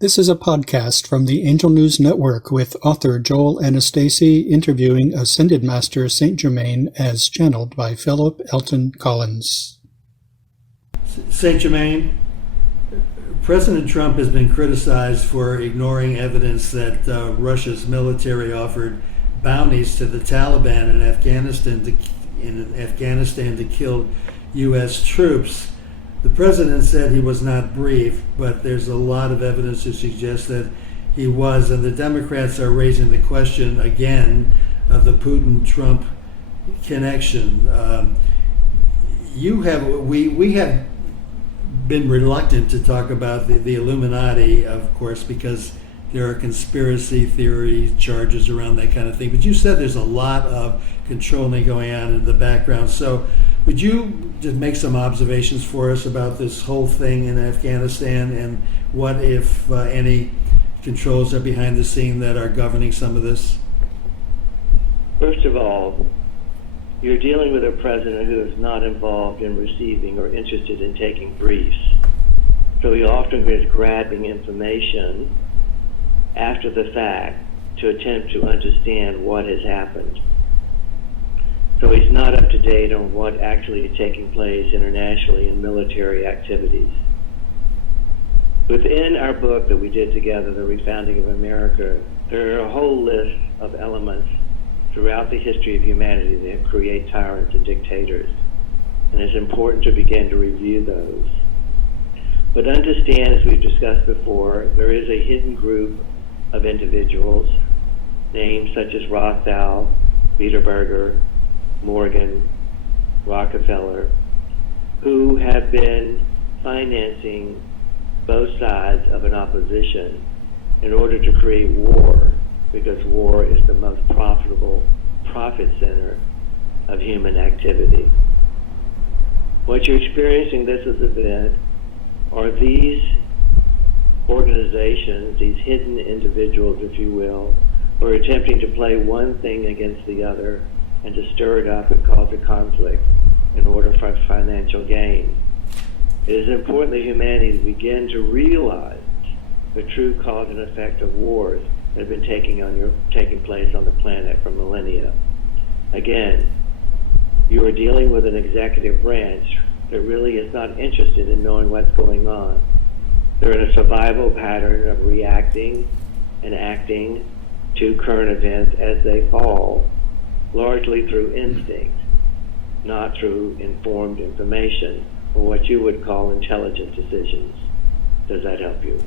This is a podcast from the Angel News Network with author Joel Anastasi interviewing Ascended Master St Germain as channeled by Philip Elton Collins. St Germain, President Trump has been criticized for ignoring evidence that Russia's military offered bounties to the Taliban in Afghanistan to kill U.S. troops. The president said he was not briefed, but there's a lot of evidence to suggest that he was, and the Democrats are raising the question again of the Putin-Trump connection. We have been reluctant to talk about the Illuminati, of course, because there are conspiracy theory charges around that kind of thing. But you said there's a lot of controlling going on in the background. So would you just make some observations for us about this whole thing in Afghanistan and what, if any, controls are behind the scene that are governing some of this? First of all, you're dealing with a president who is not involved in receiving or interested in taking briefs. So he often is grabbing information after the fact to attempt to understand what has happened. So he's not up to date on what actually is taking place internationally in military activities. Within our book that we did together, The Refounding of America, there are a whole list of elements throughout the history of humanity that create tyrants and dictators. And it's important to begin to review those. But understand, as we've discussed before, there is a hidden group of individuals, names such as Rothschild, Bilderberger, Morgan, Rockefeller, who have been financing both sides of an opposition in order to create war, because war is the most profitable profit center of human activity. What you're experiencing this event are these organizations, these hidden individuals, if you will, who are attempting to play one thing against the other and to stir it up and cause a conflict in order for financial gain. It is important that humanity begin to realize the true cause and effect of wars that have been taking place on the planet for millennia. Again, you are dealing with an executive branch that really is not interested in knowing what's going on. They're in a survival pattern of reacting and acting to current events as they fall, largely through instinct, not through informed information or what you would call intelligent decisions. Does that help you?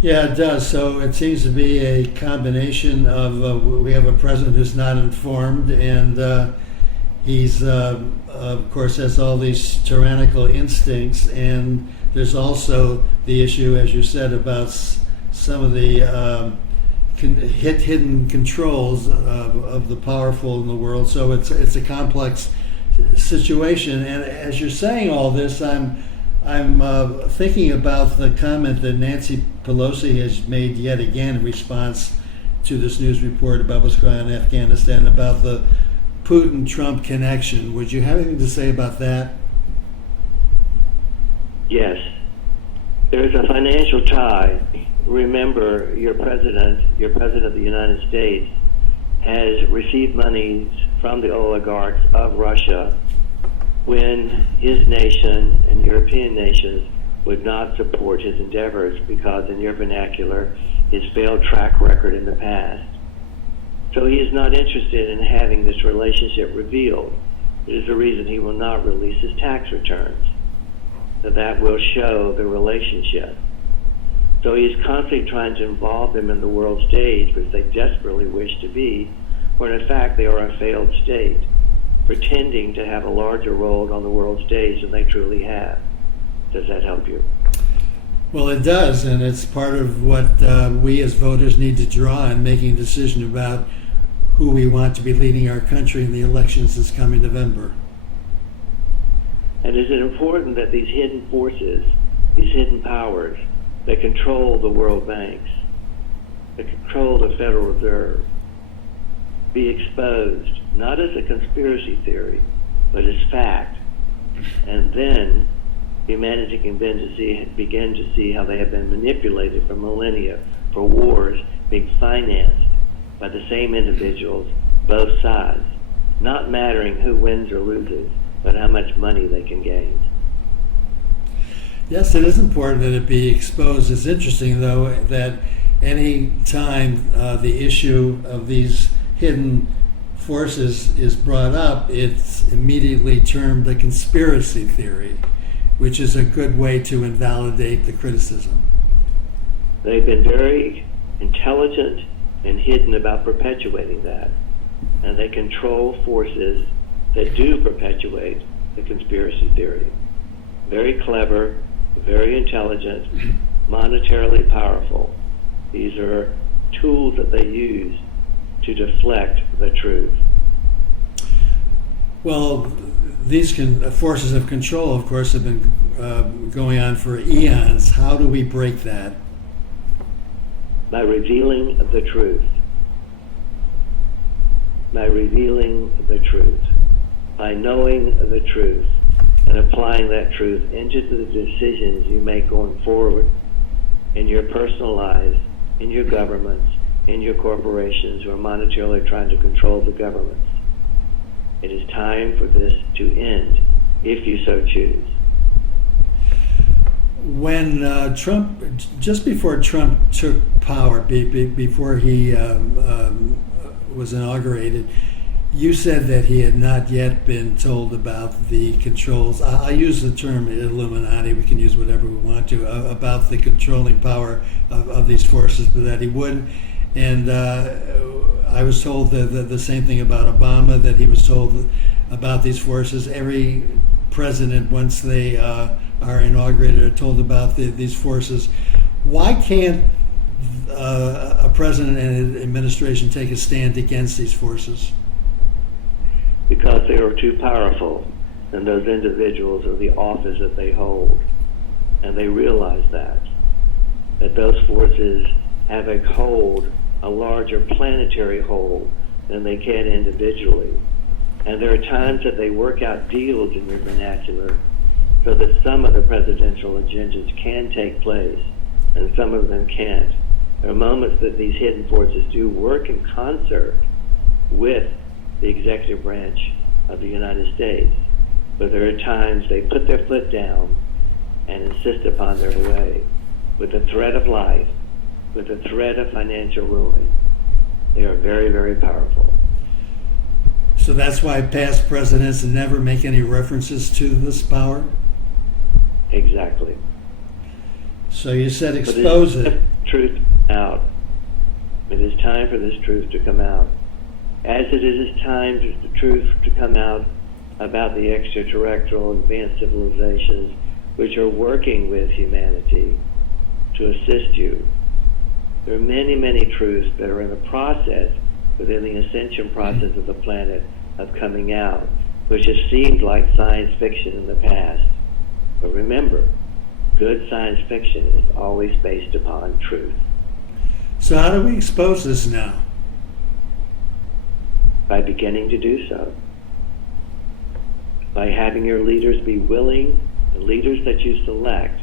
Yeah, it does. So it seems to be a combination of we have a president who's not informed, and he's, of course, has all these tyrannical instincts, and there's also the issue, as you said, about some of the hidden controls of the powerful in the world. So it's a complex situation. And as you're saying all this, I'm thinking about the comment that Nancy Pelosi has made yet again in response to this news report about what's going on in Afghanistan, about the Putin-Trump connection. Would you have anything to say about that? Yes. There's a financial tie. Remember, your president of the United States, has received monies from the oligarchs of Russia when his nation and European nations would not support his endeavors because, in your vernacular, his failed track record in the past. So he is not interested in having this relationship revealed. It is the reason he will not release his tax returns. So that will show the relationship. So he's constantly trying to involve them in the world stage, which they desperately wish to be, when in fact they are a failed state, pretending to have a larger role on the world stage than they truly have. Does that help you? Well, it does, and it's part of what we as voters need to draw in making a decision about who we want to be leading our country in the elections this coming November. And is it important that these hidden forces, these hidden powers that control the world banks, that control the Federal Reserve, be exposed, not as a conspiracy theory, but as fact, and then humanity can begin to see how they have been manipulated for millennia for wars being financed by the same individuals, both sides, not mattering who wins or loses, but how much money they can gain. Yes, it is important that it be exposed. It's interesting, though, that any time the issue of these hidden forces is brought up, it's immediately termed a conspiracy theory, which is a good way to invalidate the criticism. They've been very intelligent and hidden about perpetuating that. And they control forces that do perpetuate the conspiracy theory. Very clever, very intelligent, monetarily powerful. These are tools that they use to deflect the truth. Well, these forces of control, of course, have been going on for eons. How do we break that? By revealing the truth. By revealing the truth. By knowing the truth and applying that truth into the decisions you make going forward in your personal lives, in your governments, in your corporations who are monetarily trying to control the governments. It is time for this to end, if you so choose. When Trump, just before Trump took power, before he was inaugurated, you said that he had not yet been told about the controls. I use the term Illuminati, we can use whatever we want to, about the controlling power of these forces, but that he would. And I was told the same thing about Obama, that he was told about these forces. Every president, once they are inaugurated, are told about these forces. Why can't a president and an administration take a stand against these forces? Because they are too powerful than those individuals or the office that they hold. And they realize that those forces have a hold, a larger planetary hold than they can individually. And there are times that they work out deals in your vernacular so that some of the presidential agendas can take place and some of them can't. There are moments that these hidden forces do work in concert with the executive branch of the United States, but there are times they put their foot down and insist upon their way with the threat of life, with the threat of financial ruin. They are very, very powerful. So that's why past presidents never make any references to this power? Exactly. So you said expose it. Truth out. It is time for this truth to come out. As it is time for the truth to come out about the extraterrestrial advanced civilizations which are working with humanity to assist you. There are many, many truths that are in the process, within the ascension process of the planet, of coming out, which has seemed like science fiction in the past. But remember, good science fiction is always based upon truth. So how do we expose this now? By beginning to do so. By having your leaders be willing, the leaders that you select,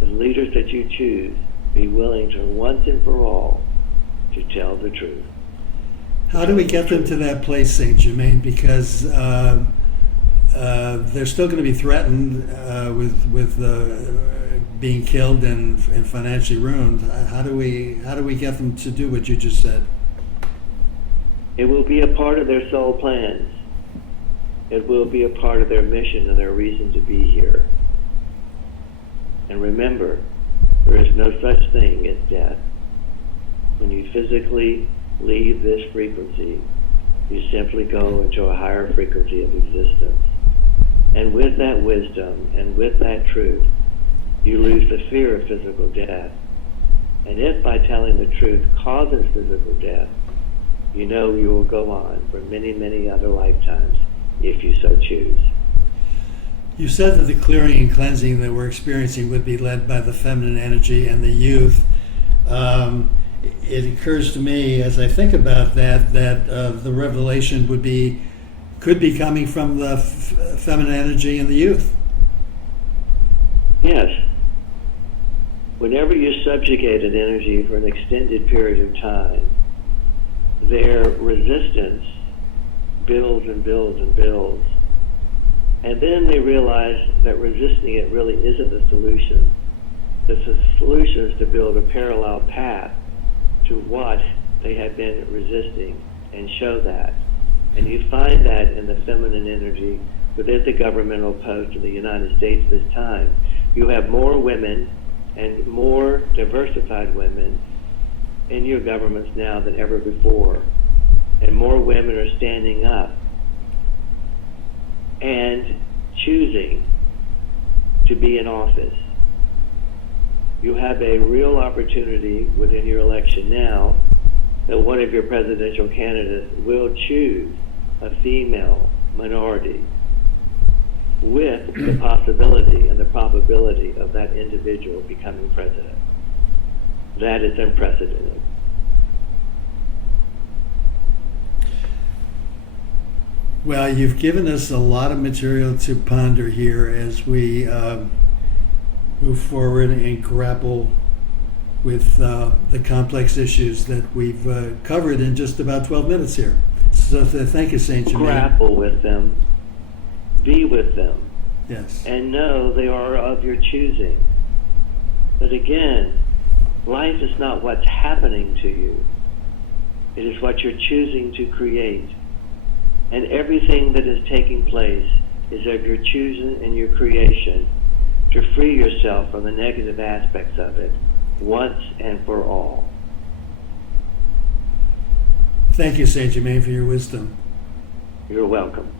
the leaders that you choose, be willing to once and for all to tell the truth. How do we get them to that place, St. Germain? Because they're still going to be threatened with being killed and financially ruined. How do we get them to do what you just said? It will be a part of their soul plans. It will be a part of their mission and their reason to be here. And remember, there is no such thing as death. When you physically leave this frequency, you simply go into a higher frequency of existence. And with that wisdom and with that truth, you lose the fear of physical death. And if by telling the truth causes physical death, you know you will go on for many, many other lifetimes if you so choose. You said that the clearing and cleansing that we're experiencing would be led by the feminine energy and the youth. It occurs to me as I think about that the revelation could be coming from the feminine energy and the youth. Yes. Whenever you subjugate an energy for an extended period of time, their resistance builds and builds and builds. And then they realize that resisting it really isn't the solution. The solution is to build a parallel path to what they have been resisting and show that. And you find that in the feminine energy within the governmental post in the United States this time. You have more women and more diversified women in your governments now than ever before. And more women are standing up and choosing to be in office. You have a real opportunity within your election now that one of your presidential candidates will choose a female minority with the possibility and the probability of that individual becoming president. That is unprecedented. Well, you've given us a lot of material to ponder here as we move forward and grapple with the complex issues that we've covered in just about 12 minutes here. So thank you, St. Germain. Grapple with them, be with them, Yes. and know they are of your choosing. But again, life is not what's happening to you. It is what you're choosing to create. And everything that is taking place is of your choosing and your creation to free yourself from the negative aspects of it once and for all. Thank you, St. Germain, for your wisdom. You're welcome.